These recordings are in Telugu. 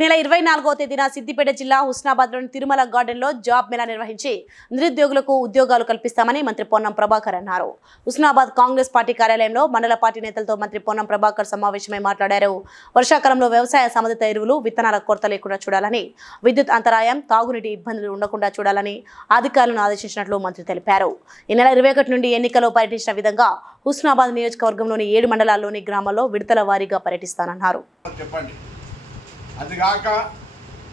నెల ఇరవై నాలుగో తేదీన సిద్దిపేట జిల్లా హుస్నాబాద్లోని తిరుమల గార్డెన్లో జాబ్ మేళా నిర్వహించి నిరుద్యోగులకు ఉద్యోగాలు కల్పిస్తామని మంత్రి పొన్నం ప్రభాకర్ అన్నారు. హుస్నాబాద్ కాంగ్రెస్ పార్టీ కార్యాలయంలో మండల పార్టీ నేతలతో మంత్రి పొన్నం ప్రభాకర్ సమావేశమై మాట్లాడారు. వర్షాకాలంలో వ్యవసాయ సంబంధిత ఎరువులు విత్తనాల కొరత లేకుండా చూడాలని విద్యుత్ అంతరాయం తాగునీటి ఇబ్బందులు ఉండకుండా చూడాలని అధికారులను ఆదేశించినట్లు మంత్రి తెలిపారు. ఈ నెల ఇరవై ఒకటి నుండి ఎన్నికల్లో పర్యటించిన విధంగా హుస్నాబాద్ నియోజకవర్గంలోని ఏడు మండలాల్లోని గ్రామాల్లో విడతల వారీగా పర్యటిస్తానన్నారు. చెప్పండి. అది కాక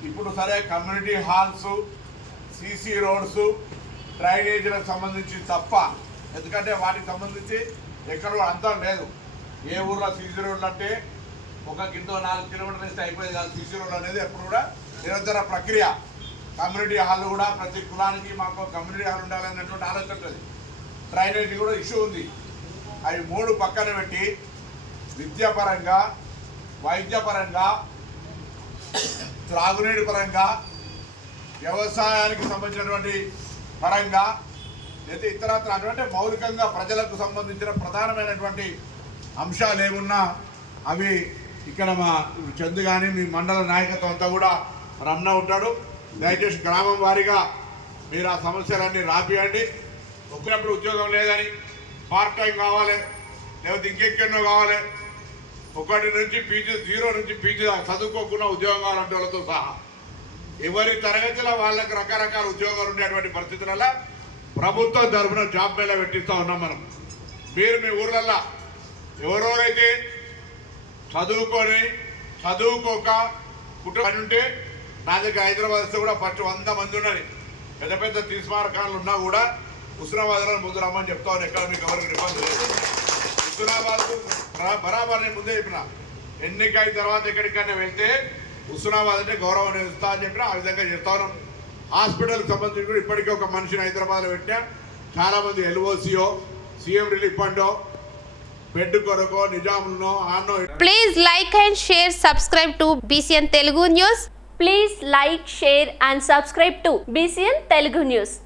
ఇప్పుడు సరే కమ్యూనిటీ హాల్స్ సీసీ రోడ్స్ డ్రైనేజీలకు సంబంధించి తప్ప ఎందుకంటే వాటికి సంబంధించి ఎక్కడ అంతం లేదు. ఏ ఊర్లో సీసీ రోడ్లు అంటే ఒక గింతో నాలుగు కిలోమీటర్లు ఇస్తే అయిపోయేది కాదు. సీసీ రోడ్ అనేది ఎప్పుడు కూడా నిరంతర ప్రక్రియ. కమ్యూనిటీ హాల్ కూడా ప్రతి కులానికి మాకు కమ్యూనిటీ హాల్ ఉండాలనేటువంటి ఆలోచన ఉంటుంది. డ్రైనేజీ కూడా ఇష్యూ ఉంది. అవి మూడు పక్కన పెట్టి విద్యాపరంగా వైద్యపరంగా త్రాగునీటి పరంగా వ్యవసాయానికి సంబంధించినటువంటి పరంగా లేదా ఇతరత్ర అంటే మౌలికంగా ప్రజలకు సంబంధించిన ప్రధానమైనటువంటి అంశాలు ఏమున్నా అవి ఇక్కడ మా చందు కానీ మీ మండల నాయకత్వం అంతా కూడా రన్న ఉంటాడు. దయచేసి గ్రామం వారీగా మీరు ఆ సమస్యలన్నీ రాపియండి. ఒక్కినప్పుడు ఉద్యోగం లేదని పార్ట్ టైం కావాలి లేకపోతే ఇంకెక్కడో కావాలి. ఒకటి నుంచి పీజీ జీరో నుంచి పీజీ చదువుకోకుండా ఉద్యోగం కావాలంటే వాళ్ళతో సహా. ఎవరి తరగతిలో వాళ్ళకి రకరకాల ఉద్యోగాలు ఉండేటువంటి పరిస్థితులలో ప్రభుత్వం తరఫున జాబ్ మేళ పెట్టిస్తూ ఉన్నాం మనం. మీరు మీ ఊర్లల్లో ఎవరెవరైతే చదువుకొని చదువుకోక కుటుంబం ఉంటే నా దగ్గర హైదరాబాద్ కూడా ఫస్ట్ వంద మంది ఉన్నది. పెద్ద పెద్ద తీస్మారకాలు ఉన్నా కూడా హుస్నాబాద్లో ముందు రమ్మని చెప్తా ఉన్నాను ఎక్కడ మీకు ఎవరికి ఇబ్బంది లేదు. హుస్నాబాద్కు బరాబర్ నేను ముందే చెప్పిన. ఎన్నిక అయిన తర్వాత ఎక్కడికైనా వెళ్తే హుస్నాబాద్ అంటే గౌరవం ఇస్తా అని చెప్పిన ఆ విధంగా చెప్తా ఉన్నాం. హాస్పిటల్కి సంబంధించి కూడా ఇప్పటికీ ఒక మనిషిని హైదరాబాద్లో పెట్టా చాలామంది మంది సీఎం రిలీఫ్ ఫండో బెడ్ కొరకో నిజాములనో ఆనో please like and share subscribe to BCN Telugu news please like share and subscribe to BCN Telugu news